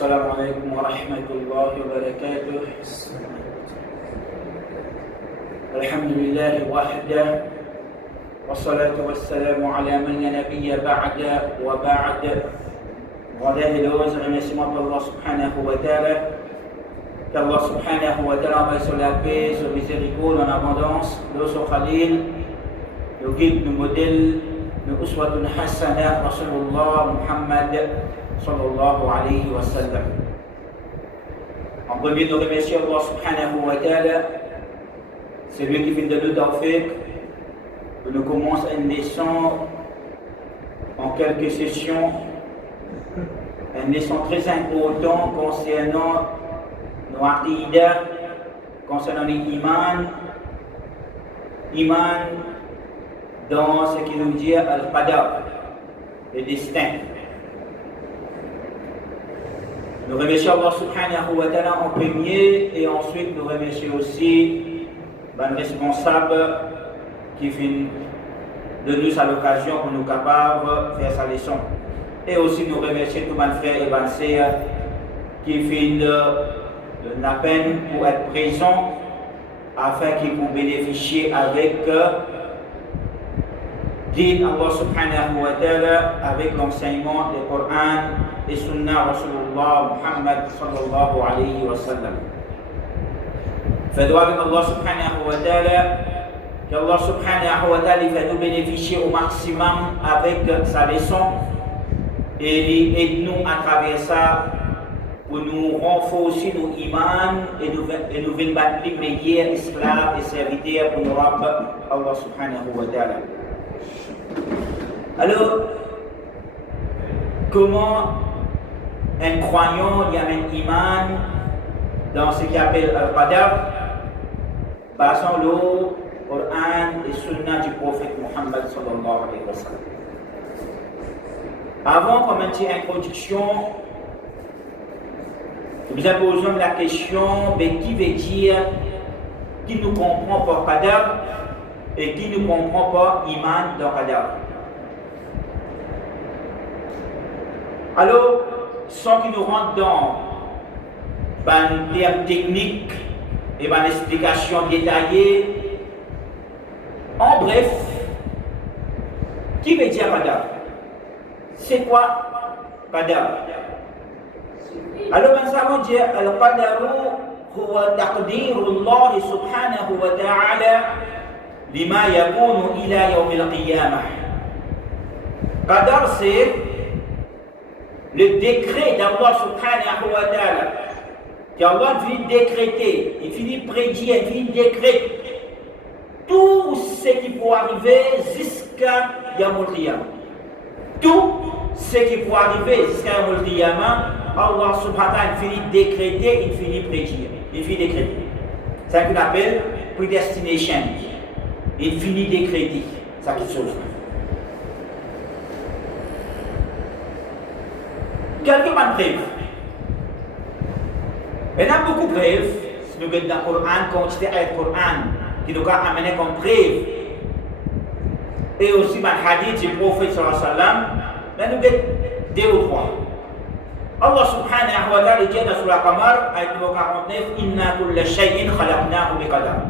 السلام عليكم ورحمة الله وبركاته. الحمد لله وحده والصلاة والسلام على من لا نبي بعد وبعد. Remerciement pour Allah subhanahu wa ta'ala. Qu'Allah subhanahu wa ta'ala envoie sur la paix, sur miséricorde en abondance, le sur Khalil, le guide, le modèle, le uswatun hasana, Rasulullah Muhammad sallallahu alayhi wa sallam. En premier, nous remercions Allah subhanahu wa ta'ala. C'est lui qui fait de nous tawfiq. Nous commençons une leçon en quelques sessions. Une leçon très importante concernant nos aqidah, concernant l'iman. Iman dans ce qui nous dit al-qadar, le destin. Nous remercions Allah subhanahu wa ta'ala en premier et ensuite nous remercions aussi le responsable qui fait de nous à l'occasion pour nous capables de faire sa leçon. Et aussi nous remercions tous mes frères et mes sœurs qui font de la peine pour être présents afin qu'ils puissent bénéficier avec din Allah subhanahu wa ta'ala, avec l'enseignement du Coran et Sunnah Rasulullah Muhammad sallallahu alayhi wa sallam. Fais-dois avec Allah subhanahu wa ta'ala, qu'Allah subhanahu wa ta'ala fait nous bénéficier au maximum avec sa leçon et aide-nous à travers ça pour nous renforcer nos imans et nous venir battre les meilleurs esclaves et serviteurs pour nous Rabb Allah subhanahu wa ta'ala. Alors, comment un croyant y amène iman dans ce qu'il appelle al-qadar, basant le Coran et Sunnah du prophète Muhammad sallallahu alayhi wa sallam. Avant comme une petite introduction, nous posons la question de qui veut dire, qui nous comprend par qadar et qui ne comprend pas iman dans qadar. Alors, sans qu'il nous rentre dans un terme technique et une explication détaillée, en bref, qui veut dire qadar? C'est quoi qadar? Alors, nous savons dire al-qadaru huwa taqdirullah subhanahu wa ta'ala lima yakunu ila yawm al-qiyamah. Qadar, c'est le décret d'Allah subhanahu wa ta'ala. Qu'Allah finit décréter, il finit prédire, il finit décréter tout ce qui peut arriver jusqu'à Yawm al-Qiyamah. Tout ce qui peut arriver jusqu'à Yawm al-Qiyamah, Allah subhanahu wa ta'ala finit décréter, il finit prédire, il finit décréter. C'est ce qu'on appelle predestination. Il finit décréter. Ça qui chose. Quelques bonnes preuves. Il y a beaucoup de preuves. Si nous regardons dans le Coran, quand on cite le Coran, qui nous a amené comme preuve, et aussi dans le hadith du prophète sallallahu alayhi wa sallam, nous regardons deux ou trois. Allah subhanahu wa ta'ala dit dans Surah Qamar, ayat numéro 49, Inna kulla shay'in khalaqnahu bi qadar.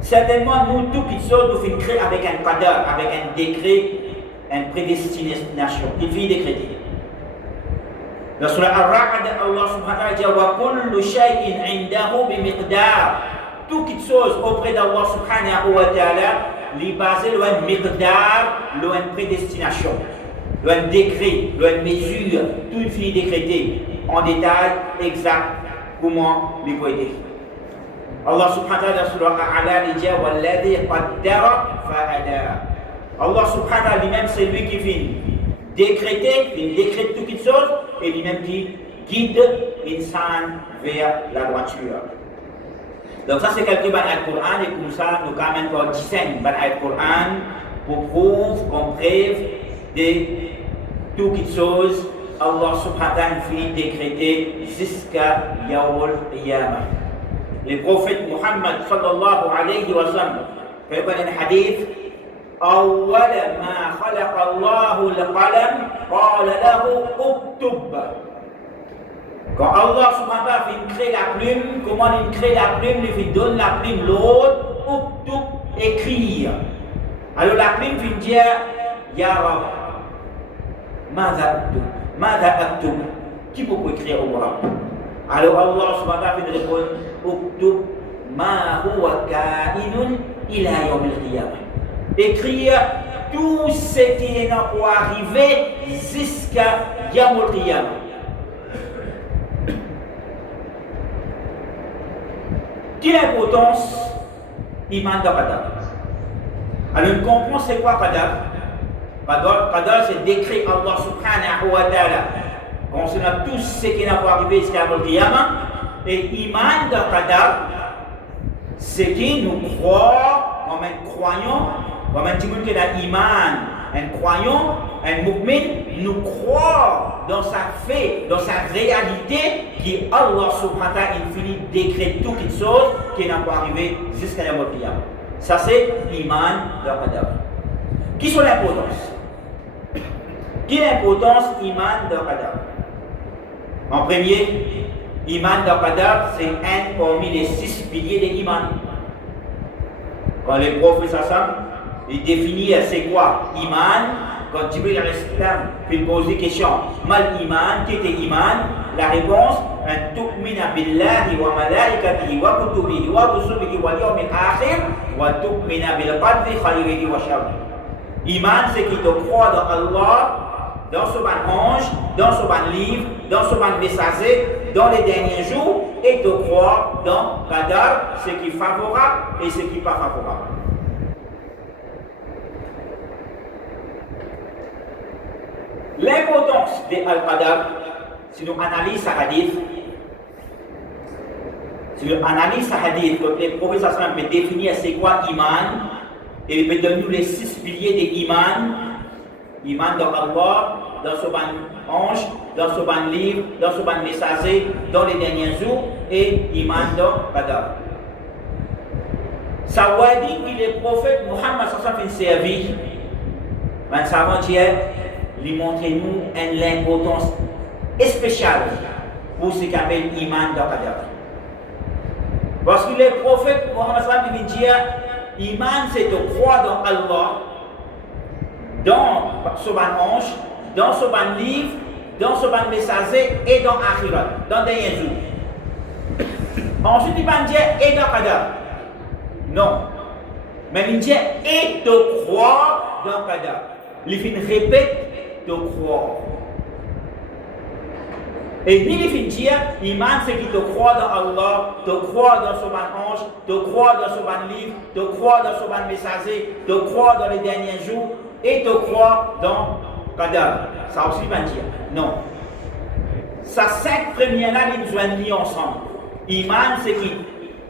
Certainement, nous, tout qui sommes, nous faisons créer avec un qadar, avec un décret, une prédestination. Il finit décréter. Dans Surah Ar-Ra'd, Allah subhanahu wa ta'ala dit wa kullu shay'in 'indahu bi miqdar. Tout qui chose auprès d'Allah subhanahu wa ta'ala, li basé sur un miqdar, sur une prédestination, sur un décret, sur une mesure, tout finit décrété en détail exact comment les aider. Allah subhanahu wa ta'ala dans Surah Al-A'la dit walladhi qaddara fa'ada. Allah subhanahu wa ta'ala lui-même c'est lui qui finit décréter, il décrète toute chose et lui-même qui guide l'insan vers la droiture. Donc ça c'est quelques bannes du Coran et comme ça nous quand même pas distinguer bannes du Coran pour prouver qu'on preuve de toute chose Allah subhanahu wa ta'ala finit décréter jusqu'à Yawm al-Qiyamah. Le prophète Muhammad sallallahu alayhi wa sallam fait un hadith أول ما خلق الله القلم قال له اكتب. Quand Allah subhanahu wa ta'ala crée la plume, comment il crée la plume, il lui donne la plume, l'autre, écrire. Alors la plume vient dire, Ya Rab, Mada aktub, qui peut écrire au Rab? Alors Allah subhanahu wa ta'ala répond, Uktub ma huwa ka'inun ila yawm al-qiyamah. Écrire tout ce qui est pour arriver jusqu'à Yawm al-Qiyamah. Quelle importance iman de Qadar? Alors on comprend c'est quoi Qadar? Qadar c'est décret Allah subhanahu wa ta'ala concernant tout ce qui est pour arriver jusqu'à Yawm al-Qiyamah. Et iman de Qadar, c'est qui nous croit comme un croyant, comme un monde qui a iman, un croyant, un mu'min, nous croit dans sa fait, dans sa réalité, qui Allah subhanahu wa ta'ala infini décrète toute chose qui n'a pas arrivé jusqu'à Yawm al-Qiyamah. Ça c'est iman de Qadar. Qui sont l'importance? Quelle est l'importance iman de Qadar? En premier, iman de Qadar, c'est un parmi les 6 piliers de l'iman. Quand le prophète Sassam, il définit c'est quoi iman, quand Jibril al-Islam il pose des questions, mal iman, qu'est-ce que iman? La réponse, an tu'mina billahi wa malaikatihi wa kutubihi wa rusulihi wal yawmil akhir wa tu'mina bil qadri khayrihi wa sharrihi. Iman, c'est qui te croit dans Allah, dans ce ban ange, dans ce ban livre, dans ce ban messager, dans les derniers jours, et te croire dans Qadar, ce qui est favorable et ce qui n'est pas favorable. L'importance de Al-Qadar, si nous analysons ce hadith, que le prophète sallam peut définir c'est quoi iman, et il peut donner nous les 6 piliers de iman. Iman dans Allah, dans ce ban ange, dans ce ban livre, dans ce ban messager, dans les derniers jours, et iman dans Qadar. Ça veut dire que le prophète Muhammad sallallahu alayhi wa sallam servi, mais ça veut dire lui montrer nous l'importance spéciale pour ce qu'on appelle iman dans Qadar. Parce que le prophète Muhammad sallallahu alayhi wa sallam dit iman c'est de croire dans Allah, dans ce ban ange, dans ce ban livre, dans ce ban messager et dans Akhirat, dans les derniers jours. Ensuite, il va dire et dans Qadar. Non. Mais il dit et de croire dans Qadar. Il répète de croire. Et il finit dire, iman c'est qui te croit dans Allah, te croit dans ce ban ange, te croit dans ce ban livre, te croit dans ce ban messager, te croit dans les derniers jours, et te croire dans Qadar. Ça aussi va dire. Non. Ça 5 premières là, ils nous liés ensemble. Iman, c'est qui?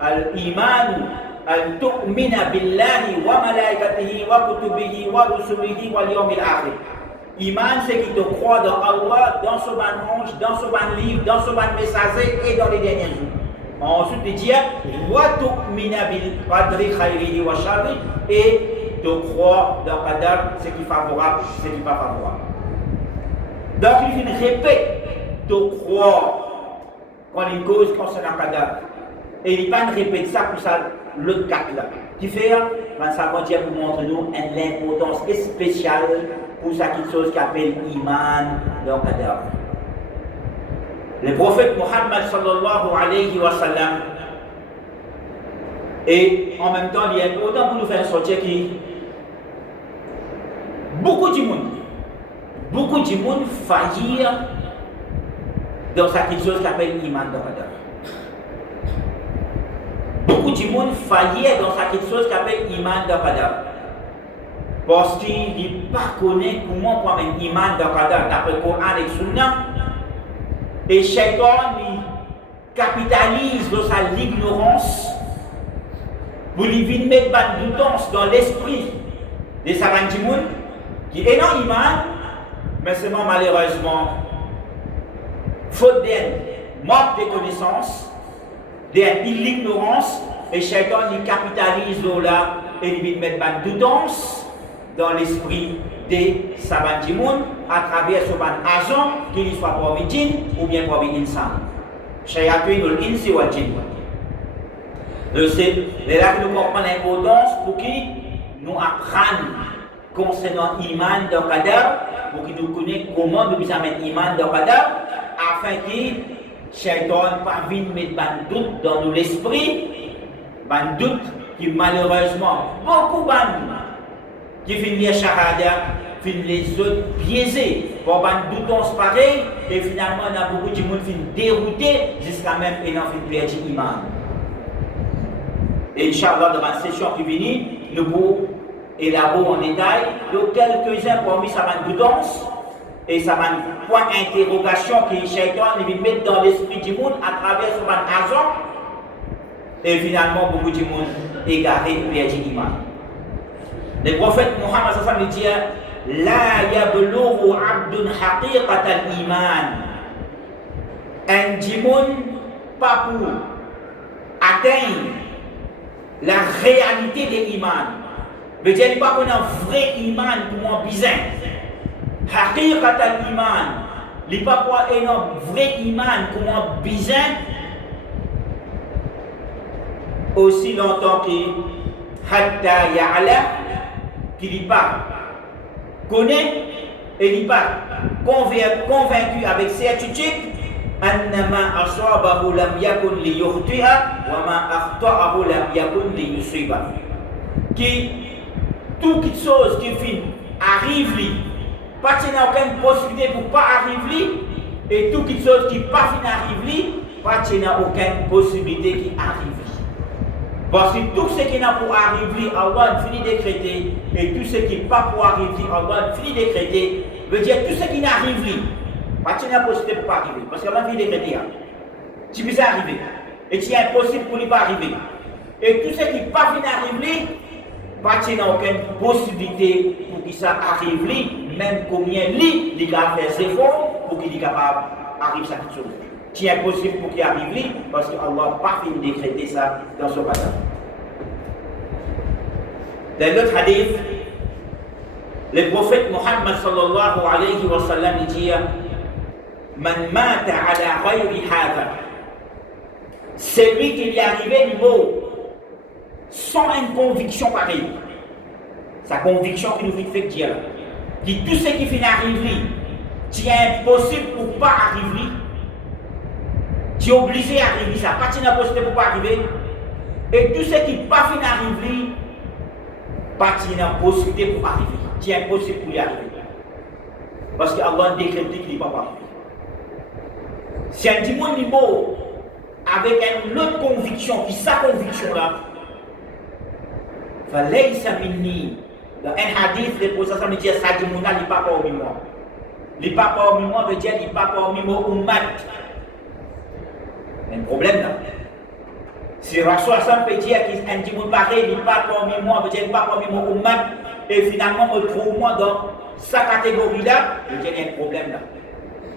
Al-Iman, al-tu'mina billahi wa malaikatihi wa kutubihi wa rusulihi wal yawmil akhir. Iman, c'est qui te croit dans Allah, dans ce ban ange, dans ce ban livre, dans ce ban messager et dans les derniers jours. Ensuite, il dit wa tu'mina bil qadri khayrihi wa sharrihi, et de croire dans Qadar, ce qui est favorable, ce qui n'est pas favorable. Donc il répète de croire quand il cause concernant Qadar. Et il ne pas répéter ça pour ça, l'autre cas là. Qui fait, ça va dire pour montrer nous l'importance spéciale pour ça quelque chose qui appelle Iman dans Qadar. Le prophète Muhammad sallallahu alayhi wa sallam, et en même temps, il est important pour nous faire sortir qui beaucoup de monde faillir dans quelque chose qui appelle Iman dans Qadar. Beaucoup de monde faillir dans quelque chose qui appelle Iman dans Qadar. Parce qu'il ne pas connaît comment prendre un Iman dans Qadar d'après le Coran et le Sunna. Et Shaitan capitalise dans sa ignorance pour lui mettre une doutance dans l'esprit de savants du monde qui est non iman, mais seulement malheureusement, faute d'un manque de connaissances, d'une ignorance, et Shaitan il capitalise là et il met une doutance dans l'esprit des savants du monde à travers ce agent, qu'il soit pour les djinns ou bien pour les insan. shayatinul insi wal jinn. C'est là que nous comprenons l'importance pour qui nous apprendre concernant l'iman dans Qadar, pour qu'il nous connaisse comment nous mettre l'iman dans Qadar, afin que Shaitan pas vienne mettre un doute dans l'esprit, un doute qui malheureusement beaucoup de qui finissent les shahada, finissent les autres biaisés, pour un doute on se pareil, et finalement on a beaucoup de monde qui finissent déroutés jusqu'à même et n'en finissent perdre l'iman. Et Inch'Allah, dans la session qui vient, nous pourrons élaborer en détail de quelques-uns parmi sa doutance et sa point d'interrogation que Shaitan vient mettre dans l'esprit du monde à travers son argent. Et finalement, beaucoup de monde égaré et perdu l'iman. Le prophète Mohammed sallallahu alayhi wa sallam dit La yablughu abdun haqiqat al-iman. Un djimoun pas pour atteindre la réalité de l'iman. Je ne dis pas qu'on a un vrai iman pour moi bizarre. Haqiqat al-iman. Il n'y a pas un vrai iman pour moi bizarre. Aussi longtemps que hatta ya'ala qu'il n'est pas connaît et il n'est pas convaincu avec certitude annama asabahu lam yakun li yukhti'a wa ma akhta'ahu lam yakun li yusiba. Qui toute chose qui fin arrive lui, pas qu'il n'a aucune possibilité pour pas arriver et toute chose qui pas fin arrive lui, pas qu'il n'a aucune possibilité qui arrive. Parce que tout ce qui n'a pour arriver, Allah finit de décréter, et tout ce qui n'est pas pour arriver, Allah finit de décréter, veut dire tout ce qui n'arrive pas, tu n'as pas possibilité pour pas arriver. Parce qu'Allah finit de décréter. Tu peux arriver, et tu es impossible pour ne pas arriver. Et tout ce qui n'est pas fini d'arriver, tu n'as aucune possibilité pour qu'il ça arrive, même combien il a fait des efforts pour qu'il soit capable d'arriver à cette chose. C'est impossible pour qu'il arrive parce que Allah n'a pas fini de décréter ça dans son passage. Dans l'autre hadith, le prophète Mohammed sallallahu alayhi wa sallam dit Man mata ala ghayri hadha. Celui qui lui est arrivé du mot sans une conviction pareille. Sa conviction qui nous fait dire dit tout ce qui finit d'arriver, c'est impossible pour ne pas arriver. Tu es obligé d'arriver, ça pas de possibilité pour pas arriver. Et tout ce qui n'est pas fini d'arriver, pas de possibilité pour arriver. C'est impossible pour y arriver. Parce que Allah a décrété qu'il n'est pas arrivé. Si un dimanche niveau avec une autre conviction, qui sa conviction là, fallait ça minni. Dans un hadith, le prophète me dit ça dit mon n'est pas parmi moi. Il n'est pas parmi moi veut dire il n'est pas parmi moi ummat. Un problème là. Si Rasul peut dire qu'un dimanche pareil n'est pas parmi moi, veut dire il n'est pas parmi moi ummat, et finalement me trouve moi dans sa catégorie là, veut dire il y a un problème là.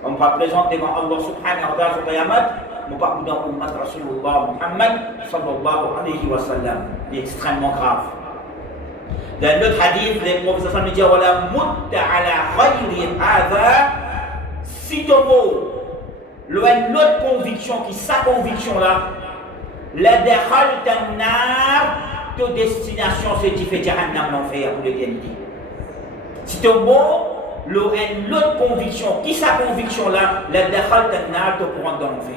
On va présenter devant Allah subhanahu wa ta'ala sur Qiyamah, nous pas dans ummat Rasulullah Muhammad sallallahu alayhi wa sallam. C'est extrêmement grave. Dans l'autre hadith, le prophète sallallahu alayhi wa sallam dit wala mutta ala ghayri hadha. Si ton mot l'autre conviction qui sa conviction là, la dakhalta an-nar, ta destination c'est tu fais jahannam l'enfer pour l'éternité. Si ton mot l'autre conviction qui sa conviction là, la dakhalta an-nar, te prendre dans l'enfer.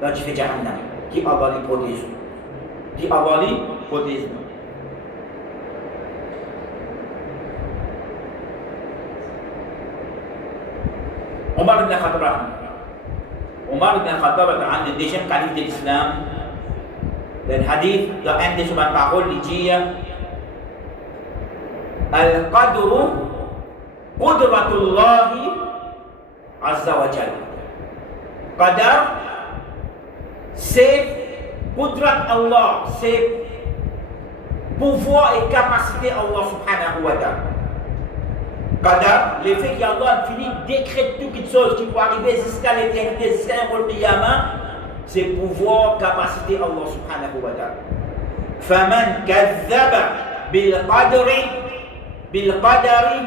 Là tu fais jahannam. Qui Allah les protège. Qui Allah les protège. Omar ibn Khattab est le deuxième calife de l'islam. Dans le hadith, dans un des paroles, il dit Al-Qadru Qudratullahi Azza wa Jal. Qadar, c'est Qudrat Allah, c'est pouvoir et capacité Allah subhanahu wa ta'ala. Qadar, le fait qu'Allah finit décrète toute chose qui peut arriver jusqu'à l'éternité, jusqu'à le qiyamah, c'est pouvoir, capacité Allah subhanahu wa ta'ala. Faman kazzaba bil qadari,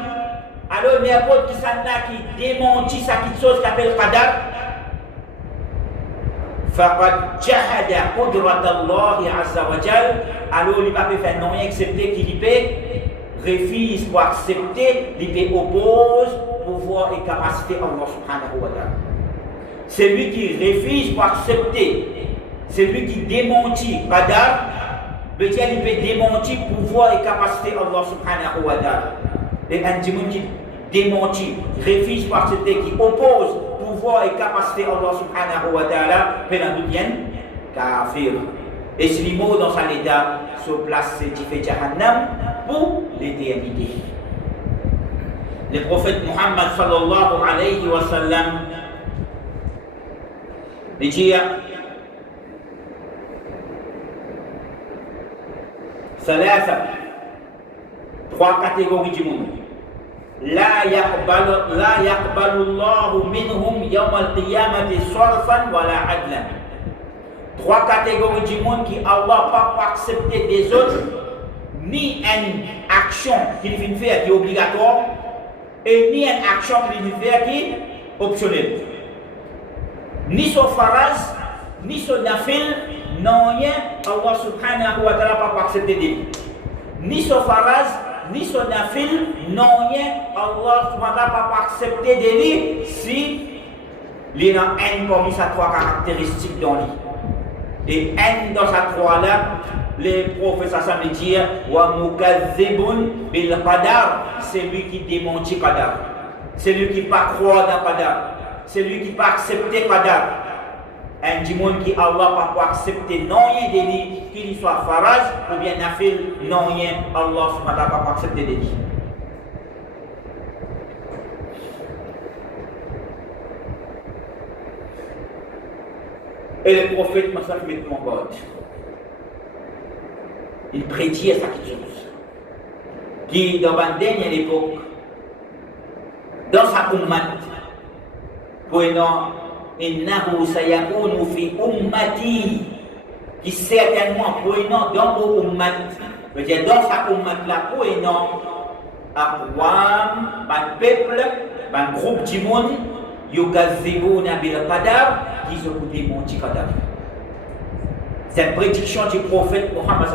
alors n'importe qui s'en a qui démentit sa petite chose qui s'appelle qadar, faqad jahada qudrat Allah azza wa jal, alors il va pas faire non excepté qu'il peut refuse pour accepter, il peut oppose pouvoir et capacité Allah subhanahu wa ta'ala. C'est lui qui refuse pour accepter, c'est lui qui démentit qadar, veut dire il peut démentir pouvoir et capacité Allah subhanahu wa ta'ala. Et un démon qui démentit, refuse pour accepter, qui oppose pouvoir et capacité Allah subhanahu wa ta'ala, pendant tout bien, kafir. Et si les mots dans son état se placent du fait Jahannam pour l'éternité. Le prophète Muhammad sallallahu alayhi wa sallam dit trois catégories du monde. لا يقبل الله منهم يوم القيامة صرفا ولا عدلا. Trois catégories du monde qui Allah pas accepter des autres, ni une action qu'il vient faire qui est obligatoire, et ni une action qu'il vient faire qui est optionnelle. Ni son faraz, ni son nafil, non rien, Allah subhanahu wa ta'ala pas accepter des lui. Ni son faraz, ni son nafil, non rien, Allah subhanahu wa ta'ala pas accepter de lui si il y a un parmi ces trois caractéristiques dans lui. Et un dans ces trois-là, les professeurs me disent wa mukazzibun bil qadar, c'est lui qui démentit qadar, c'est lui qui pas croire dans qadar, c'est lui qui pas accepter qadar. Un démon qui Allah pas accepter non rien de lui, qu'il soit faraz ou bien nafil, non rien, Allah subhanahu wa ta'ala pas accepter de lui. Et le prophète Mohammed met en garde. Il prédit à sa chose qui, dans la dernière époque, dans sa ummat, prenant innahu sayakunu fi ummati, qui certainement prenant dans vos ummat, c'est-à-dire dans sa ummat là, prenant aqwam, un peuple, un groupe du monde, yukazzibuna bil qadar, qui se démentit qadar. C'est une prédiction du prophète Mohammed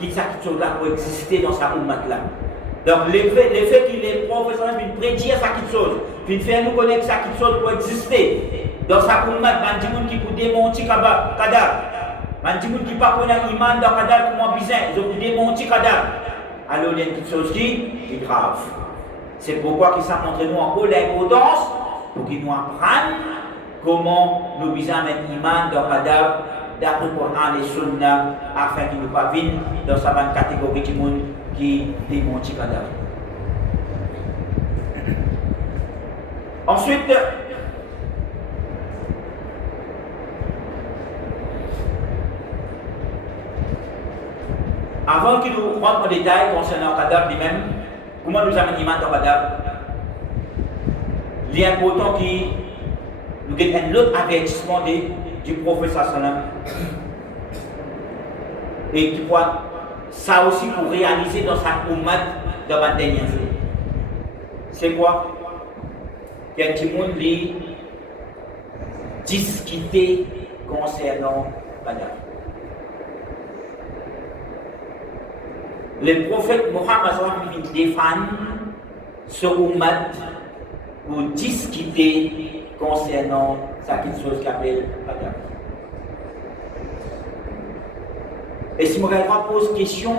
qui s'est là pour exister dans sa ummat là. Donc le fait qu'il est professeur vient prédire ça quelque chose, vient faire nous connaître ça quelque chose pour exister dans sa ummat, man di moun qui pour démentir qadar, man di moun qui pas connaître iman dans qadar comment bizarre, ils ont démentir qadar. Alors il y a quelque chose qui est grave. C'est pourquoi qu'il s'est montré nous encore l'importance pour qu'ils nous apprennent comment nous bisons mettre iman dans qadar d'après le Coran et Sunna, afin qu'il ne pas vienne dans sa bonne catégorie du monde qui démonte qadar. Ensuite, avant qu'il nous rentre en détail concernant qadar lui-même, comment nous amène iman dans qadar, il est important que nous ayons un autre avertissement du prophète sallam et qui voit ça aussi pour réaliser dans sa ummat dans la dernière jour. C'est quoi? Il y a des gens qui discutent concernant qadar. Le prophète Mohammed sallam défend ce ummat pour discuter concernant ça quelque chose qui appelle qadar. Et si je pose question,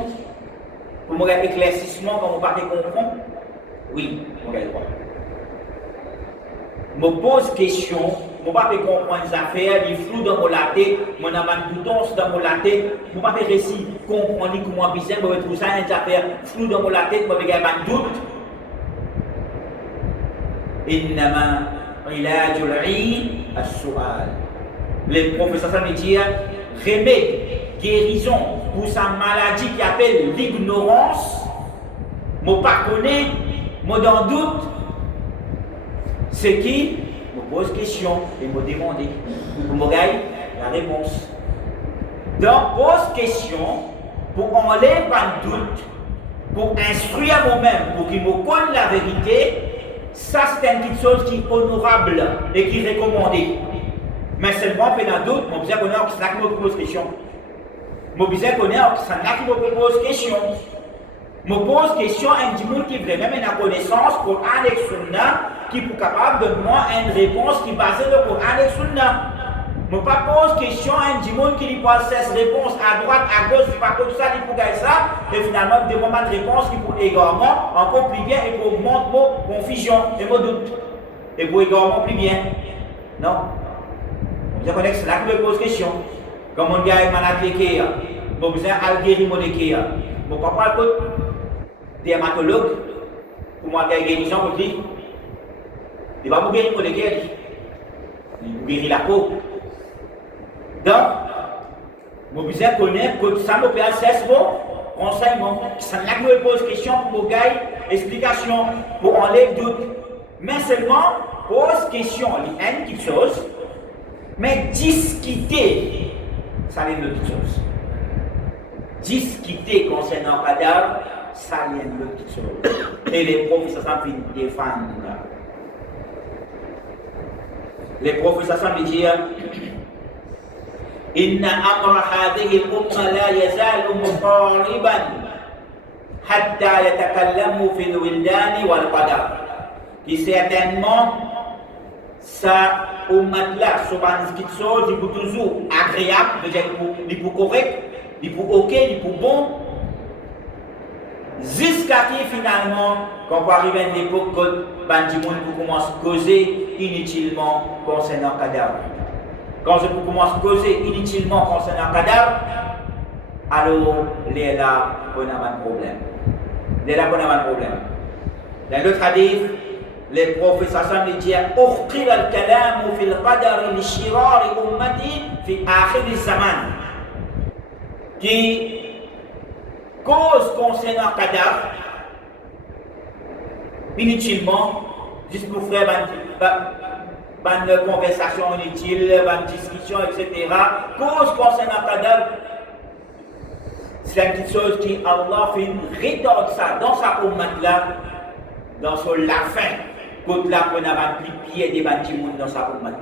pour mon éclaircissement, quand vous ne comprendre, oui, je pose question, je ne peux pas comprendre les affaires, les flous dans mon latte, mon amant bouton dans mon latte, je ne peux pas réussir comprendre comment bizarre, je vais trouver ça des affaires flous dans mon latte, je vais avoir un doute. Innama ilajul as-su'al. Le professeur me dit remède, guérison pour sa maladie qui appelle l'ignorance. Je ne pas connais, je dans doute. C'est qui me pose question et me demande pour me gagner la réponse. Donc pose question pour enlever un doute, pour instruire moi-même, pour qu'il me connaisse la vérité. Ça, c'est une petite chose qui est honorable et qui est recommandée. Mais seulement pendant d'autres, mon besoin connaît qui me pose question. Mon besoin connaît qui me pose question. Me pose question à un monde qui vraiment a une connaissance Coran et Sunna, qui est capable de moi une réponse qui est basée sur le Coran et Sunna. Me pas pose question à un monde qui lui pose cette réponse à droite, à gauche, pas comme ça, il faut gagner ça, et finalement, des moments de réponse qui pour égarement, encore plus bien, et pour augmenter mon confusion et mon doute. Et pour égarement plus bien. Non. Vous connaissez que c'est là que je pose question. Comme mon gars est malade, j'ai besoin de guérir mon équerre. Mon papa, dermatologue, pour moi, il y a une guérison pour lui. Il va vous guérir mon équerre. Il va guérir la peau. Donc, mon besoin connaître que ça me fait c'est mon enseignement. Ça n'a pas pose question pour mon gars, explication, pour enlever doute. Mais seulement, pose question, il y a une petite chose, mais discuter, ça vient de petite chose. Discuter concernant le cadavre, ça vient de petite chose. Et les professeurs s'en finissent défendre. Les professeurs s'en disent إن أمر هذه الأمة لا يزال مضطربا حتى يتكلموا في الولدان والقدر. Qui certainement, ça, ummat-là, sur une petite chose, il est toujours agréable, il est correct, il est ok, il est bon, jusqu'à ce que finalement, quand on arrive à une époque où on commence à causer inutilement concernant le cadavre. Quand je commence à causer inutilement concernant le cadavre, alors les là, on a un problème. Les là, on a un problème. Dans l'autre hadith, les professeurs me disent أُخِّرَ الْكَلَامُ فِي الْقَدَرِ لِشِرَارِ أُمَّتِي فِي آخِرِ الزَّمَانِ. Qui cause concernant le cadavre inutilement, juste pour faire une conversation inutile, une discussion, etc. Cause concernant le cadavre, c'est une petite chose qui Allah fait rétorque ça dans sa ummat-là, dans la fin. Quand là, on a un pied des bâtiments dans sa ummat.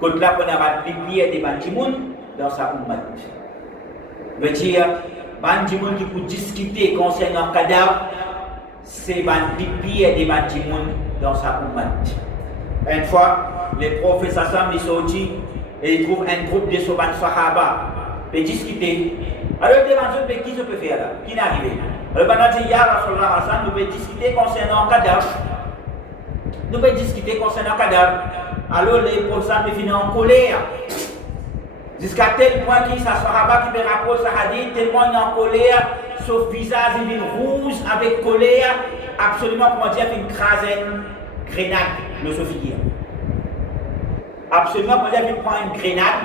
Quand là, on a un pied des bâtiments dans sa ummat. Veut dire, bâtiments qui pour discuter concernant le cadavre, c'est un pied des bâtiments dans sa ummat. Une fois, les professeurs sont sortis et ils trouvent un groupe de Sahaba pour discuter. Alors, ils demandent qui se peut faire là, qui est arrivé. Alors, pendant que Ya Rasulallah, nous pouvons discuter concernant le cadavre. Nous pouvons discuter concernant le cadavre. Alors, les professeurs me finissent en colère. Jusqu'à tel point qu'il y a un Sahaba qui me rapporte ça hadith, tellement il est en colère, son visage il est rouge avec colère, absolument, comment dire, une grenade, le Sophie. Absolument, comment dire, il prend une grenade,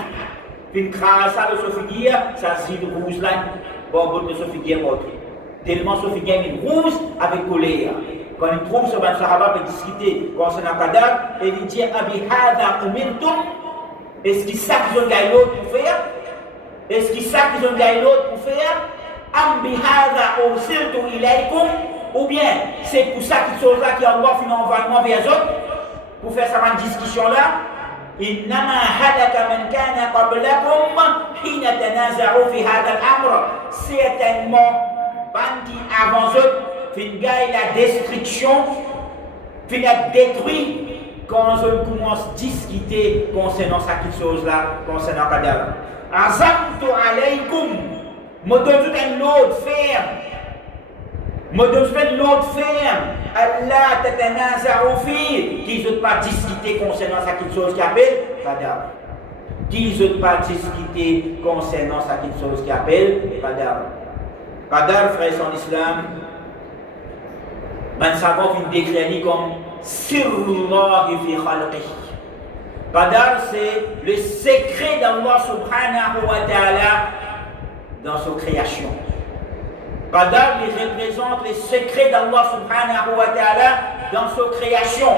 puis il crase ça, le Sophie, ça se dit rouge là, bon, le Sophie est mort. Tellement Sophie est rouge avec colère. Quand il trouve ce Sahaba pour discuter concernant le cadavre, il dit Abi Hada Umirtum. Est-ce qu'ils savent qu'ils ont gagné l'autre pour faire? Est-ce qu'ils savent qu'ils ont gagné l'autre pour faire? Ou bien c'est pour ça qu'ils sont là qui envoient finalement envoyement vers eux autres pour faire cette discussion-là. إنما هلك من كان قبلكم حين تنازعوا في هذا الأمر. Certainement, bandits avant eux, fin gagne la destruction, fin la détruit. Quand on commence à discuter concernant cette chose-là, concernant le cadavre. Azamtu alaykum, me donne une autre ferme. Me donne une autre ferme. Allah tatanaza'u fi, qu'ils n'ont pas discuté concernant cette chose qui appelle cadavre. Qu'ils n'ont pas discuté concernant cette chose qui appelle cadavre. Cadavre, frère, en islam, ben savant vient décrire comme Sirrullahi fi khalqihi. Qadar, c'est le secret d'Allah subhanahu wa ta'ala dans sa création. Qadar, il représente le secret d'Allah subhanahu wa ta'ala dans sa création.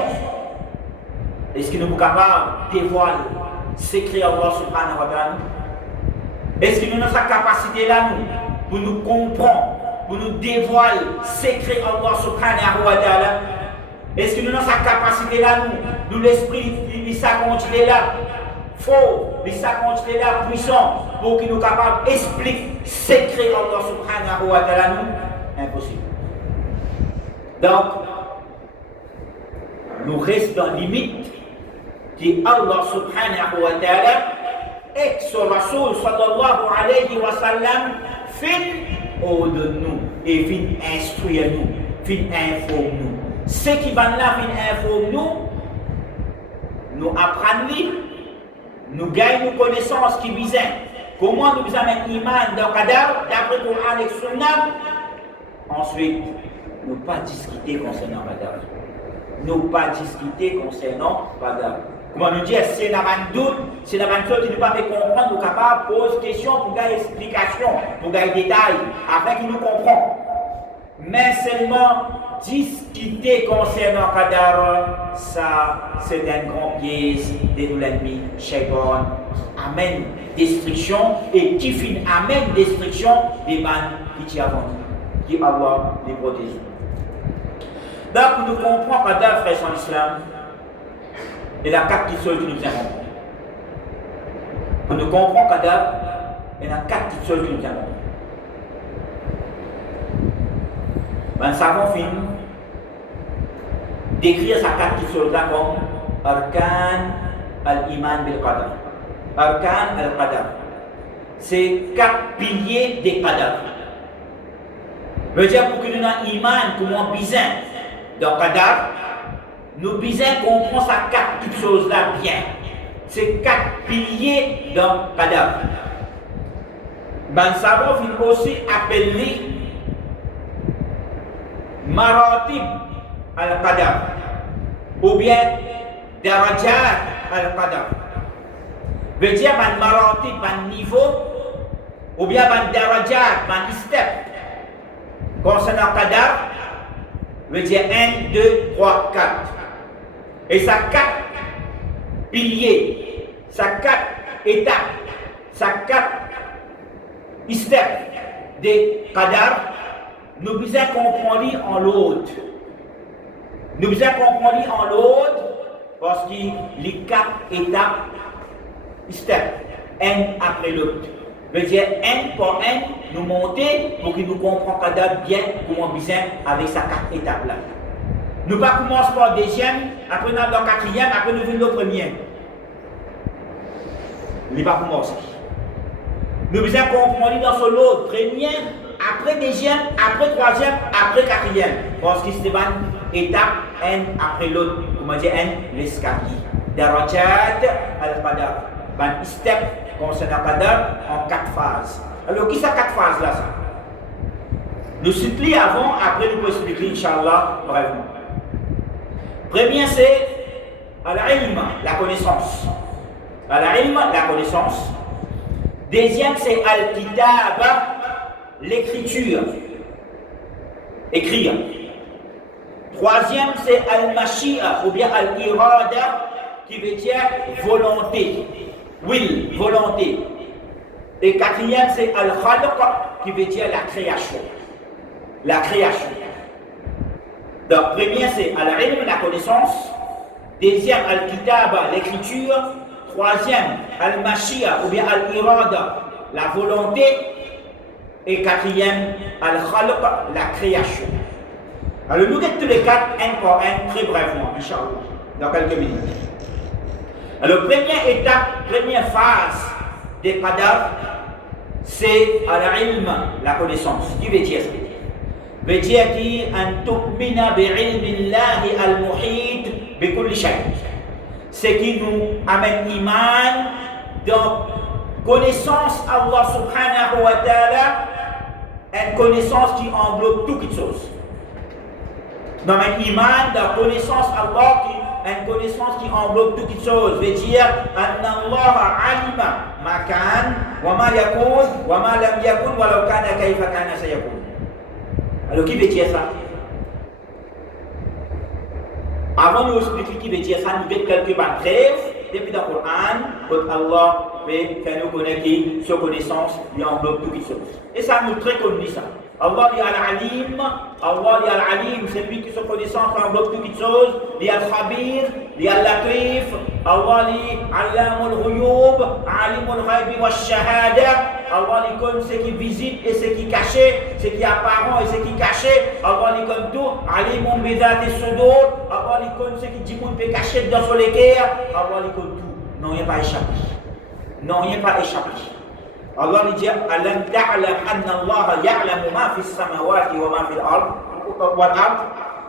Est-ce que nous sommes capables de dévoiler le secret d'Allah subhanahu wa ta'ala? Est-ce que nous avons cette capacité-là, pour nous comprendre, pour nous dévoiler le secret d'Allah subhanahu wa ta'ala? Est-ce que nous avons cette capacité-là, nous l'esprit, il s'est là, faut les quantité là puissant pour qu'il nous capable d'expliquer secret Allah subhanahu wa ta'ala nous impossible. Donc nous restons dans limite qui Allah subhanahu wa ta'ala et son Rasoul sallallahu alayhi wa sallam fin au de nous et fin instruire nous, fin informe nous. Ce qui va là fin informe nous apprendre, nous gagnons nos connaissances qui visent. Comment nous amène iman dans le cadre d'après le Coran et le Sunna. Ensuite, nous pas discuter concernant Badar. Nous pas discuter concernant Badar. Comment nous dire, c'est dans un doute, c'est dans une chose qui ne pas comprendre, nous sommes capables de poser questions pour gagner explication, pour gagner détails, afin qu'il nous comprenne. Mais seulement discuter concernant Qadar, ça c'est un grand piège de l'ennemi, Shaitan, amène destruction et qui finit amène destruction des bandes qui avant nous, qui Allah les protège. Donc nous comprenons Qadar, frères en islam, et la quatre petites choses qui nous avons. Quand nous comprenons Qadar, il y a quatre petites choses qui nous avons. Ben, nous avons fini d'écrire ces quatre petites choses-là comme Arkan al-Iman bil-Qadar. Arkan al-Qadar. C'est quatre piliers des Qadar. Veut dire pour que nous ayons Iman, comment besoin dans Qadar, nous besoin comprendre ces quatre petites choses-là bien. Ces quatre piliers dans Qadar. Ben, nous avons aussi appelé Maratib al-Qadar ou bien Darajat al-Qadar. Veut dire ban maratib, ban niveau ou bien ban darajat, ban step. Concernant Qadar, veut dire 1, 2, 3, 4. Et ça 4 piliers, ça 4 étapes, ça 4 steps de Qadar. Nous besoin comprendre en l'autre. Nous besoin comprendre en l'autre parce que les 4 étapes, step, un après l'autre. Veut dire un par un, nous monter pour que nous comprenions Qadar bien comment besoin avec ces 4 étapes là. Nous pas commencer par le deuxième, après nous dans le quatrième, après nous venons le premier. Nous pas commencer. Nous besoin comprendre dans ce lot premier. Après deuxième, après troisième, après quatrième. Parce que c'est une étape, un après l'autre. Comment dire, un l'escalier. Darajat al-Qadar. Un step concernant Qadar en 4 phases. Alors, qui sont 4 phases là ça? Nous supplie avant, après nous pouvons expliquer, Inch'Allah, brièvement. Premier, c'est al-ilm, la connaissance. Al-ilm, la connaissance. Deuxième, c'est al-kitab, l'écriture, écrire. Troisième, c'est al-mashia ou bien al-irada qui veut dire volonté, will, volonté. Et quatrième, c'est al-khalq qui veut dire la création. La création. Donc, premier, c'est al-ilm, la connaissance. Deuxième, al-kitaba, l'écriture. Troisième, al-mashia ou bien al-irada, la volonté. Et quatrième, al-khalq, la création. Alors nous regardons tous les 4, un par un, très brièvement, Inch'Allah, dans quelques minutes. Alors première étape, première phase des Qadar, c'est al-ilm, la connaissance. Qui veut dire ça? Veut dire qu'an tu'mina bi'ilmillahi al-muhit bi kulli shay. C'est qui nous amène iman dans connaissance Allah subhanahu wa ta'ala, une connaissance qui englobe toutes les choses. Dans un iman, dans connaissance Allah, une connaissance qui englobe toutes les choses, veut dire Anna Allah alima ma kan, wa ma yakun, wa ma lam yakun, wa law kana kayfa kana sayakun. Alors qui veut dire ça? Avant de nous expliquer qui veut dire ça, nous avons quelques preuves depuis dans le Coran, que Allah fait nous connaître, sa connaissance, il englobe toutes les choses. Et ça nous très connu ça. Allah est Al-Alim, Allah est Al-Alim, c'est lui qui se connaissance englobe toutes choses. Il y a Al-Khabir, il y a Al-Latif, Allah est Alam al-Ghuyub, Alim al-Ghaybi wa Shahada. Allah est comme ce qui est visible et ce qui est caché, ce qui est apparent et ce qui est caché. Allah est comme tout, Alim bidat et Sudur. Allah est comme ce qui dit qu'on peut cacher dans son cœur. Allah est comme tout. Non, il n'y a pas échappé. Non, il n'y a pas échappé. Allah dit Alam ta'lam anna Allah ya'lamu ma fi as-samawati wa ma fi al-ard.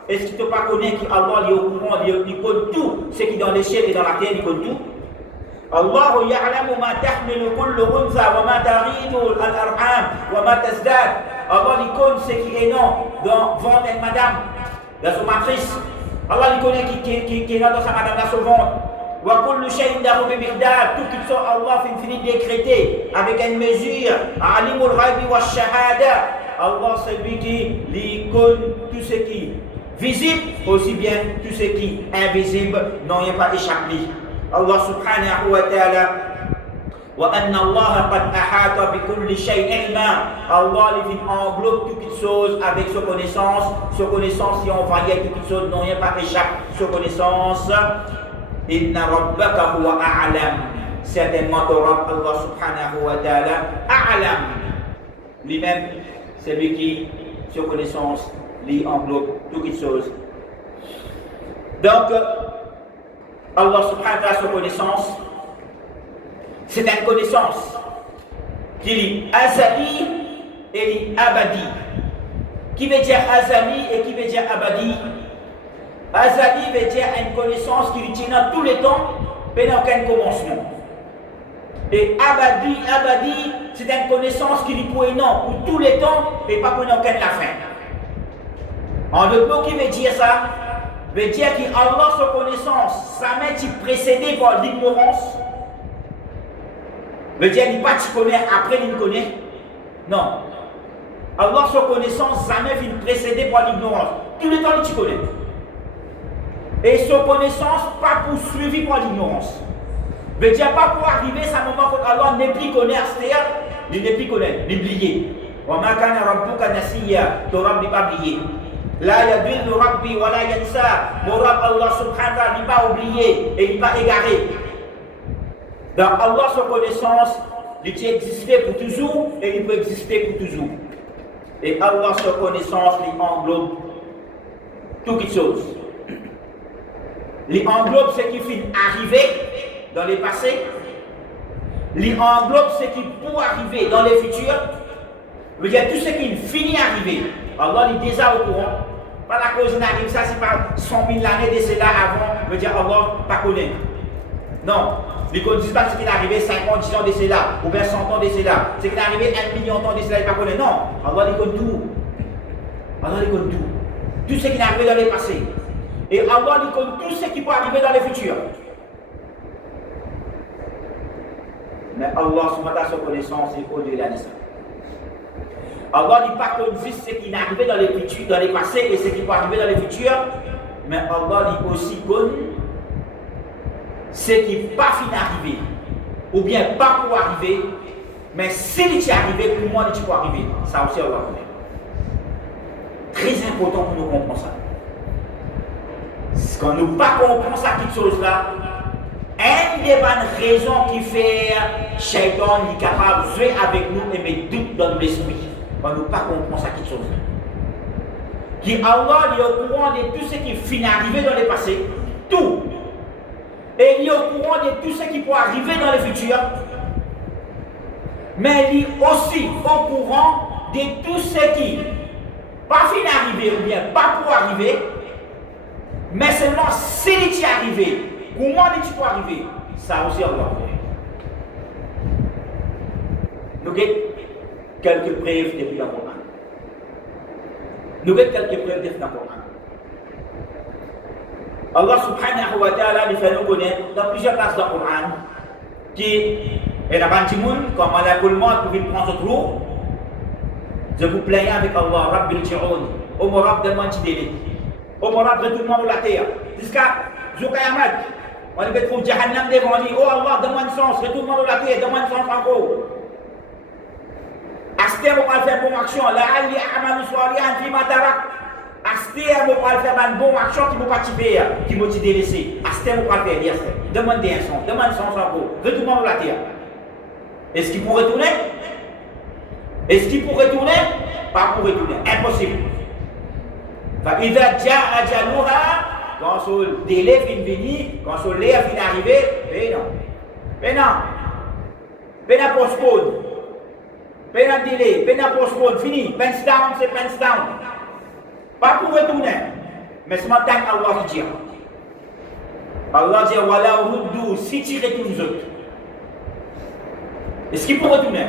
Est-ce que tu ne pas connais qu'Allah est au courant, il connaît tout ce qui est dans les cieux et dans la terre, il connaît tout. Allah ya'lamu ma tahmilu kullu unsa wa ma taghidu al-arham wa ma tazdad. Allah il connaît ce qui est non dans ventre de madame, dans son matrice. Allah il connaît qui est dans sa madame, dans son ventre. Wa kullu shay'in lahu bi miqdar, tout qui soit Allah finit décrété avec une mesure. Alimul ghaibi wa shahada. Allah c'est lui qui connaît tout ce qui est visible, aussi bien tout ce qui est invisible, non il n'y a pas échappé. Allah subhanahu wa ta'ala wa anna Allah qad ahata bi kulli shay'in ilma. Allah il englobe toutes choses avec sa connaissance si on voyait toutes choses, non il n'y a pas échappé sa connaissance. Inna rabbaka huwa a'lam. Certainement ton Rabb Allah subhanahu wa ta'ala a'lam. Lui-même, c'est lui qui, sur connaissance, lui englobe toutes choses. Donc, Allah subhanahu wa ta'ala, sur connaissance, c'est une connaissance qui est azali et abadi. Qui veut dire azali et qui veut dire abadi? Azali veut dire une connaissance qui tient dans tous les temps, mais n'a aucun commencement. Et abadi, c'est une connaissance qui est pour tous les temps, mais pas pour aucun la fin. En deux mots, qui veut dire ça? Veut dire qu'Allah, sa connaissance, jamais tu précédé par l'ignorance. Veut dire qu'il pas tu connais, après il connaît. Non. Allah, sa connaissance, jamais il précédé par l'ignorance. Tout le temps, tu connais. Et sa connaissance, pas poursuivi par l'ignorance. Veut dire pas pour arriver à un moment où Allah n'est plus connu, c'est-à-dire, il n'est plus connu, il est oublié. Wa ma kana rabbuka nasiya, ton Rabb n'est pas oublié. La yadillu Rabbi wa la yansa, mon Rabb Allah subhanahu wa ta'ala n'est pas oublié et il n'est pas égaré. Donc Allah, sa connaissance, il peut exister pour toujours et il peut exister pour toujours. Et Allah, sa connaissance, il englobe toutes les choses. Il englobe ce qui finit arriver dans le passé. Il englobe ce qui peut arriver dans le futur. Il y a tout ce qui finit arriver. Allah est déjà au courant. Pas la cause n'arrive ça, c'est pas 100 000 années de cela avant. Il dire Allah pas connaît. Non. Il ne dit pas ce qui est arrivé 50, 10 ans de cela, ou bien 100 ans de cela. Ce qui est arrivé 1 million d'ans de cela, il ne pas connaît. Non. Allah il connaît tout. Allah il connaît tout. Tout ce qui est arrivé dans le passé. Et Allah il connaît tout ce qui peut arriver dans le futur. Mais Allah, sa connaissance est au-delà de ça. Allah n'est pas connu ce qui est arrivé dans le futur, dans le passé et ce qui peut arriver dans le futur. Mais Allah est aussi connu ce qui n'est pas fini d'arriver. Ou bien pas pour arriver. Mais s'il est arrivé, pour moi, il peut arriver. Ça aussi, Allah connaît. Très important pour nous comprendre ça. Quand nous ne comprenons pas ça, cette chose-là, une des bonnes raisons qui fait Shaitan est capable de jouer avec nous et mettre doute dans l'esprit. Quand nous ne comprenons pas ça, cette chose-là. Qui Allah est au courant de tout ce qui finit d'arriver dans le passé. Tout. Et il est au courant de tout ce qui peut arriver dans le futur. Mais il est aussi au courant de tout ce qui pas fini d'arriver ou bien pas pour arriver. Mais seulement s'il est arrivé, comment il peut arriver, ça aussi Allah connaît. Nous avons quelques preuves depuis le Coran. Nous avons quelques preuves depuis le Coran. Allah subhanahu wa ta'ala nous fait nous connaître dans plusieurs places dans le Coran qui est la bantimoun, comme Malakul Maut pour qu'il prenne ce trou. Je vous plains avec Allah, Rabbil Ji'oun, au Morab de Mantidéli. Au Morab de tout le monde de la terre. Jusqu'à Zoukayamat. On va trouver Jahannam devant lui. Oh Allah, donne-moi une chance, retourne-moi de la terre, donne-moi une chance encore. Aster vous va faire bonne action. La'alli a'malu salihan fi ma tarak. Aster vous va faire une bonne action qui vous motive, qui vous délaisser. Aster vous va faire dire ça. Demandez un son, demandez son encore. Retournons la terre. Est-ce qu'il pourrait retourner? Est-ce qu'il pourrait retourner? Pas pour retourner. Impossible. فإذا جاء أجلها quand ce délai fin venir, quand ce lait fin arriver, ben non, postpone, ben délai, ben postpone, fini, pens down, c'est pens down. Pas pour retourner, mais ce matin Allah dit, Allah dit, voilà ruddou, si tu retournes autres. Est-ce qu'il peut retourner?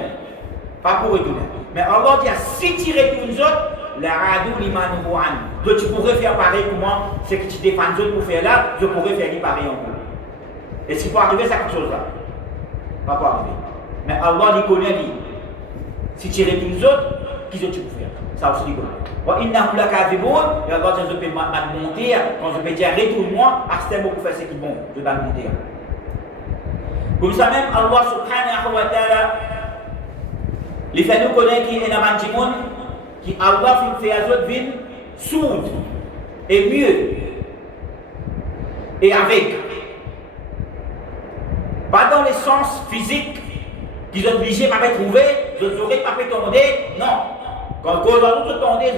Pas pour retourner. Mais Allah dit, si tu retournes autres, la adou liman huan. Donc tu pourrais faire pareil pour moi, ce que tu défends d'autres pour faire là, je pourrais faire pareil en vous. Est-ce qu'il peut arriver ça quelque chose là? Pas pour arriver. Mais Allah il connaît lui. Si tu retournes autres, qu'est-ce que tu peux faire? Ça aussi il connaît. Wa innahum lakazibun, et Allah dit je peux monter, quand je peux dire retourne-moi, c'est beaucoup faire ce qui est bon, je dois monter. Comme ça même Allah subhanahu wa ta'ala, les fait nous connaître qui est dans le monde, qui Allah fait à autres villes sourdes et mieux et avec. Pas dans les sens physiques qu'ils sont obligés de ne pas trouver, je ne saurais pas tomber, non. Quand cause à autres tomber,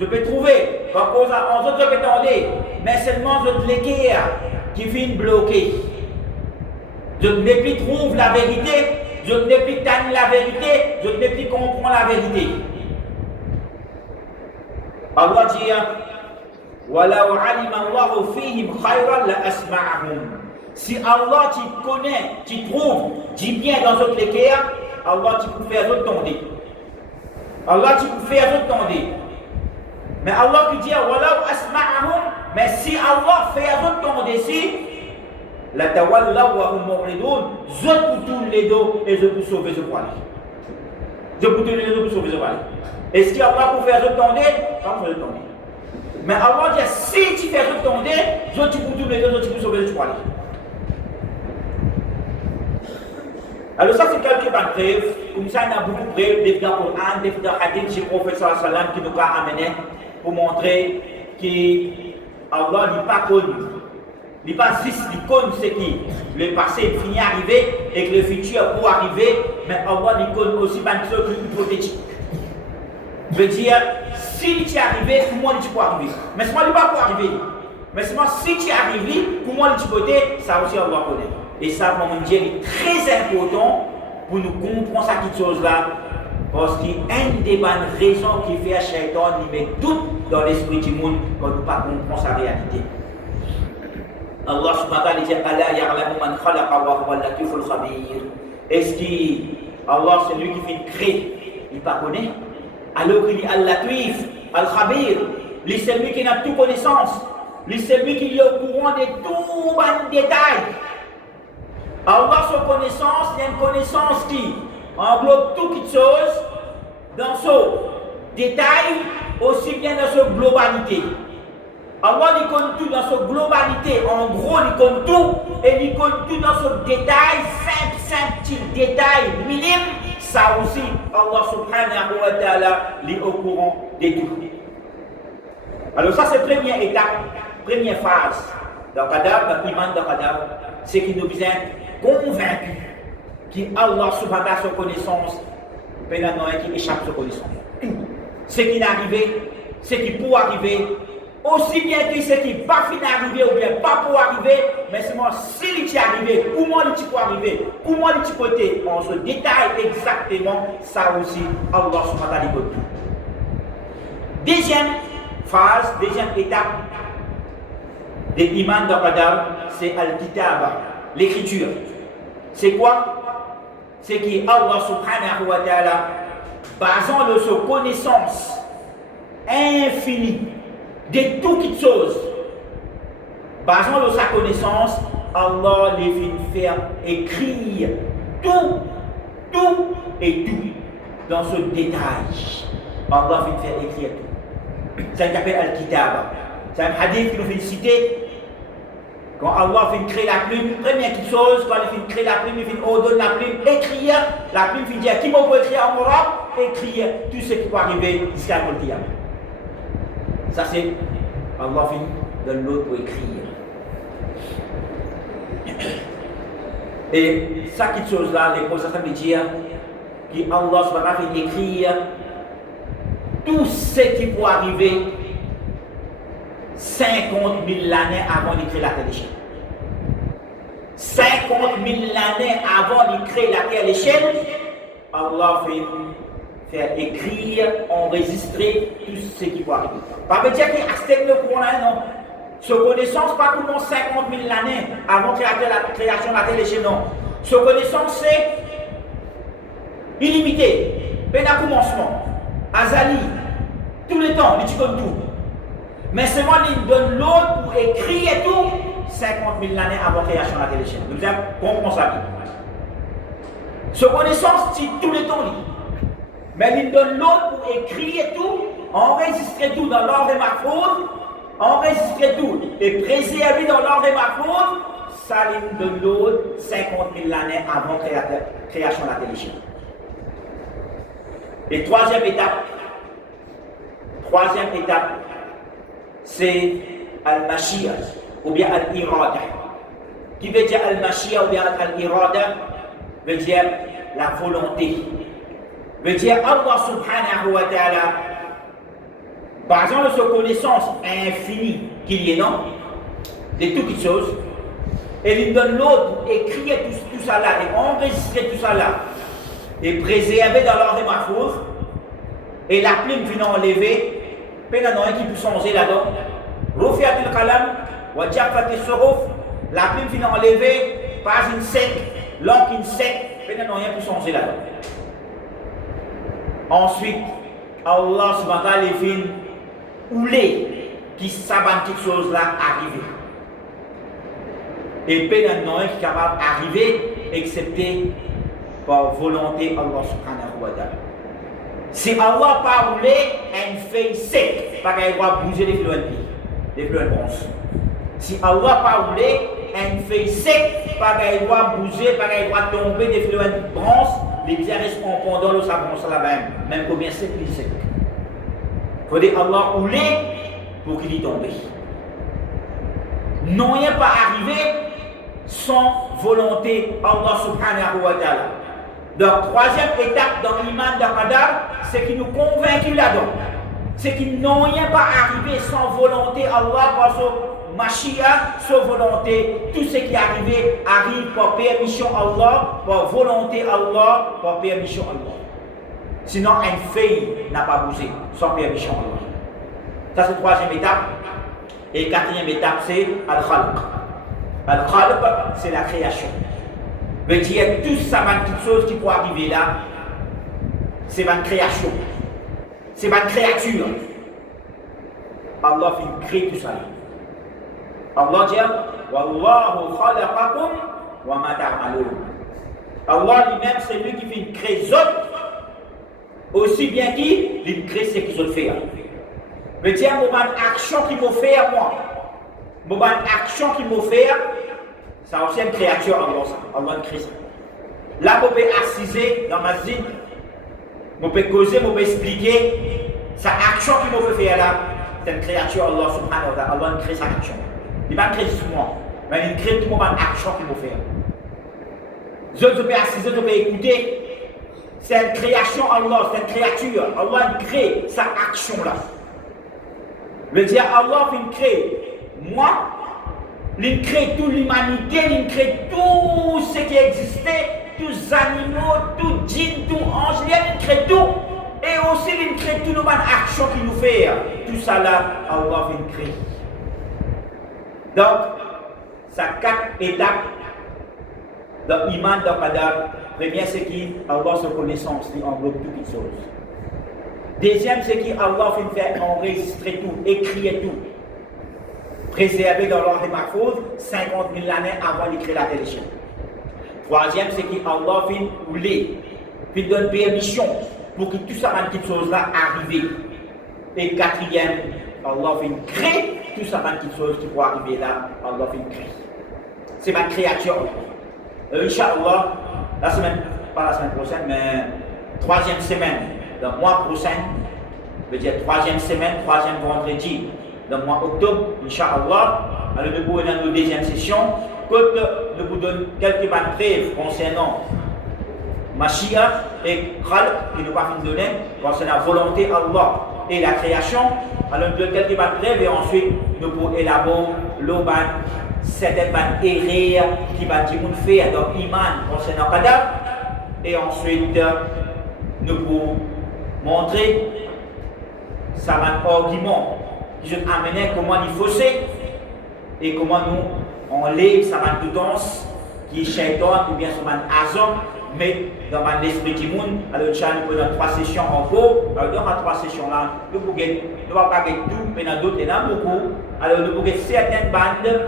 je peux trouver. Quand cause à autres, je peux tomber. Mais seulement je l'équerre qui finit bloqué. Je ne plus trouve la vérité, je ne plus tendre la vérité, je ne plus comprendre la vérité. Allah dit وَلَوْ عَلِمَ اللَّهُ فِيهِمْ خَيْرًا لَأَسْمَعَهُمْ. Si Allah tu connais, tu trouves, dis bien dans votre équerre, Allah tu peux faire d'autres tomber. Allah tu peux faire d'autres tomber. Mais Allah qui dit وَلَوْ أَسْمَعَهُمْ, mais si Allah fait d'autres tomber ici, la tawallaw wa hum mu'ridun, je peux tourner les dos et je peux sauver ce poil. Je peux tourner les dos pour sauver ce poil. Est-ce qu'il Allah pour faire je tomber? Pas pour le tomber. Mais Allah dit si tu fais je tomber, je peux tourner les dos, je peux sauver ce poil. Alors ça c'est quelques preuves, comme ça il y a beaucoup de preuves, des dans le Coran, des dans le hadith du prophète sallallahu alayhi wa sallam qui nous a amené pour montrer qu'Allah n'est pas connu. Il n'est pas juste il connaît ce qui le passé finit arriver et que le futur pour arriver, mais Allah il connaît aussi une chose hypothétique. Veut dire, si tu es arrivé, comment tu peux arriver? Mais si moi il ne pas pour arriver. Mais si tu es arrivé, comment tu peux être, ça aussi Allah connaît. Et ça, mon Dieu, est très important pour nous comprendre cette chose-là. Parce qu'il y a une des bonnes raisons qui fait à Shaitan, il met tout dans l'esprit du monde quand nous ne comprenons sa réalité. Allah subhanahu wa ta'ala dit Ala ya'lamu man khalaqa wa huwa al-latiful khabir. Est-ce qu'Allah, c'est lui qui fait créer, il ne pas connaît? Alors qu'il dit al-latif, al-khabir, c'est lui qui a toute connaissance, c'est lui qui est au courant de tout les détails. Allah, son connaissance, il y a une connaissance qui englobe toutes choses dans ce détail, aussi bien dans sa globalité. Allah, il connaît tout dans sa globalité. En gros, il connaît tout et il connaît tout dans ce détail, simple petit détail minime. Ça aussi, Allah subhanahu wa ta'ala, il est au courant de tout. Alors ça, c'est la première étape, première phase dans l'iman dans Qadar, c'est qu'il nous vient convaincus qu'Allah subhanahu wa ta'ala a sa connaissance, mais il qui échappe à sa connaissance. Ce qui est arrivé, ce qui peut arriver, aussi bien que ce qui n'est pas fini d'arriver ou bien pas pour arriver, mais seulement s'il est arrivé, comment il peut arriver, comment il peut être, on se détaille exactement ça aussi, Allah subhanahu wa ta'ala dit tout. Deuxième phase, deuxième étape de l'iman de Qadar, c'est Al-Kitab, l'écriture. C'est quoi? C'est qu'Allah subhanahu wa ta'ala, basant de sa connaissance infinie, de toutes choses, basant de sa connaissance, Allah les fait faire écrire tout et tout dans ce détail. Allah fait faire écrire tout. Ça s'appelle Al-Kitab. C'est un hadith qui nous fait citer. Quand Allah fait créer la plume, première chose, quand il fait créer la plume, il fait ordonner la plume, écrire, la plume fait dire qui m'a peut écrire en arabe, écrire tout ce qui va arriver jusqu'à le Qiyamah. Ça c'est Allah donne l'autre pour écrire. Et ça qui chose là, les prophètes me dire qu'Allah subhanahu wa écrire tout ce qui peut arriver 50 000 années avant d'écrire la terre des chaînes. 50 000 années avant de créer la terre et les chaînes, Allah fait écrire, enregistrer tout ce qui va arriver. Pas dire qu'il y a le Coran, non. Ce connaissance, pas tout le monde 50 000 années avant la création de la terre et les chaînes, non. Ce connaissance, c'est illimité. Ben à commencement, Azali, tout le temps, il dit comme tout. Mais seulement il donne l'autre pour écrire tout 50 000 années avant la création de la télévision. Vous avez compris ça? Ce connaissance, c'est tout le temps. Mais il donne l'autre pour écrire tout, enregistrer tout dans l'ordre et mahfouz, enregistrer tout et préserver dans l'ordre et mahfouz, ça il donne l'autre 50 000 années avant la création de la télévision. Et troisième étape, c'est Al-Mashia ou bien Al-Irada. Qui veut dire Al-Mashia ou bien Al-Irada veut dire la volonté. Veut dire Allah subhanahu wa ta'ala, par exemple, sa connaissance infinie qu'il y ait, non, de toutes choses, et il donne l'autre pour écrire tout ça là, et enregistrer tout ça là, et préserver dans l'ordre de mahfouz, et la plume finit enlevée. Il y a un qui peut changer là-dedans. Rufiatul Qalam, Wajafati Suruf, la plume finit enlevée, page sec, l'encre sec, il y a un qui peut changer là-dedans. Ensuite, Allah subhanahu wa ta'ala fait ouler qui savent quelque chose là arriver. Et puis il y a un qui est capable d'arriver, excepté par volonté Allah subhanahu wa ta'ala. Si Allah pas voulu, une feuille sec, pas qu'elle va bouger les fleurs de bronze. Si Allah pas voulu, une feuille sec, pas qu'elle va bouger, pas qu'elle va tomber des fleurs de bronze, les pierres restent en pendant le savon, ça là même combien sec, il sec. Il faut dire Allah voulu pour qu'il y tombe. Non, il n'est pas arrivé sans volonté Allah subhanahu wa ta'ala. Donc, troisième étape dans l'iman de Qadar, c'est qu'il nous convainc là-dedans. C'est qu'il n'ont rien pas arrivé sans volonté Allah, par son Mashiach, sans volonté. Tout ce qui est arrivé arrive par permission Allah, par volonté Allah, par permission Allah. Sinon, une feuille n'a pas bougé sans permission Allah. Ça, c'est la troisième étape. Et la quatrième étape, c'est Al-Khalq. Al-Khalq, c'est la création. Veut dire tout ça, toute chose qui peut arriver là, c'est ma création, c'est ma créature. Allah fait créer tout ça. Allah dit Wallahu khalaqakum wa ma ta'malun. Allah lui-même, c'est lui qui fait créer les autres, aussi bien qu'il crée ce qu'ils ont fait. Veut dire mon action qu'il m'a fait moi, mon action qu'il m'a fait. Ça aussi une créature Allah crée ça. Là, vous pouvez assiser dans ma zine, vous pouvez causer, vous pouvez expliquer. Sa action qu'il m'a fait là, c'est une créature Allah subhanahu wa ta'ala. Allah crée sa action. Il va créer sur moi, mais il crée tout le monde action qu'il m'a fait. Vous pouvez assiser, vous pouvez écouter. C'est une création Allah, c'est une créature. Allah crée sa action là. Veut dire Allah crée moi. Il crée toute l'humanité, il crée tout ce qui existait, tous les animaux, tout djinn, tout ange, il crée tout. Et aussi, il crée toute les actions qu'il nous fait. Tout ça là, Allah crée. Donc, ça 4 étapes dans l'iman de Qadar. Première, c'est qu'Allah se connaissance, il englobe toutes les choses. Deuxième, c'est qu'Allah fait enregistrer tout, écrire tout. Préservé dans l'ordre mahfouz 50 000 années avant d'écrire la télévision. Troisième, c'est qu'Allah fait rouler, puis donne permission pour que tout ça, toutes choses là arrive. Et quatrième, Allah fait créer tout ça, toutes choses qui vont arriver là, Allah fait créer. C'est ma créature. Inch'Allah, pas la semaine prochaine, mais troisième semaine le mois prochain, veut dire 3e semaine, 3e vendredi, le mois octobre, Inch'Allah. Alors nous pouvons dans nos deuxième session, quand nous vous donne quelques brèves concernant Mashiach et Khalq, qui nous va nous donner, concernant la volonté d'Allah et la création. Alors nous donne quelques brèves et ensuite nous pouvons élaborer l'oban, certaines erreurs qui va dire faire dans l'iman concernant Qadar. Et ensuite nous pouvons montrer ça va argument qui nous amène comment il faut et comment nous on lève ça va de danse qui est shaitan ou bien ça va azam mais dans l'esprit du monde. Alors nous prenons 3 sessions encore. Alors dans les 3 sessions là nous ne pouvons pas get tout mais dans d'autres il y en a beaucoup. Alors nous pouvons certaines bandes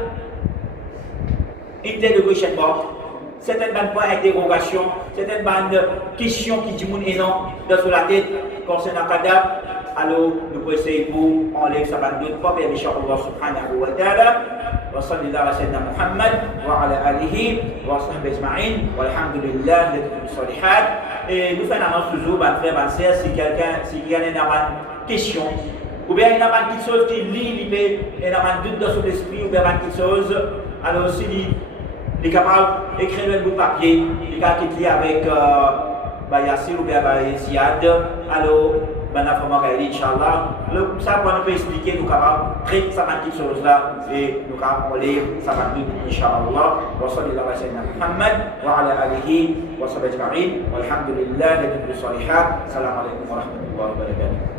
interrogation box, certaines bandes points d'interrogation, certaines bandes questions qui disent et non dans la tête concernant Qadar. Alors nous pouvons essayer pour enlever sa bande d'autres fois, Inch'Allah subhanahu wa ta'ala. Wa sallallahu ala sayyidina Muhammad wa ala alihi wa sahbihi ajma'in walhamdulillah des salihat. Et nous faisons annonce toujours, frère, sœur, si quelqu'un a une question, ou bien il y a une petite chose qui lit, il y a un doute dans son esprit, ou bien une petite chose, alors s'il est capable d'écrire un bout de papier, il est capable d'écrire avec Yassir ou bien Ziad, alors Inch'Allah, ça pour nous expliquer, nous capables de traiter ça petite chose là et nous capables de lire ça Inch'Allah. Wa sallallahu ala sayyidina Muhammad wa ala alihi wa sahbihi ajma'in walhamdulillah des salihat. Assalamu alaikum wa rahmatullahi wa barakatuh.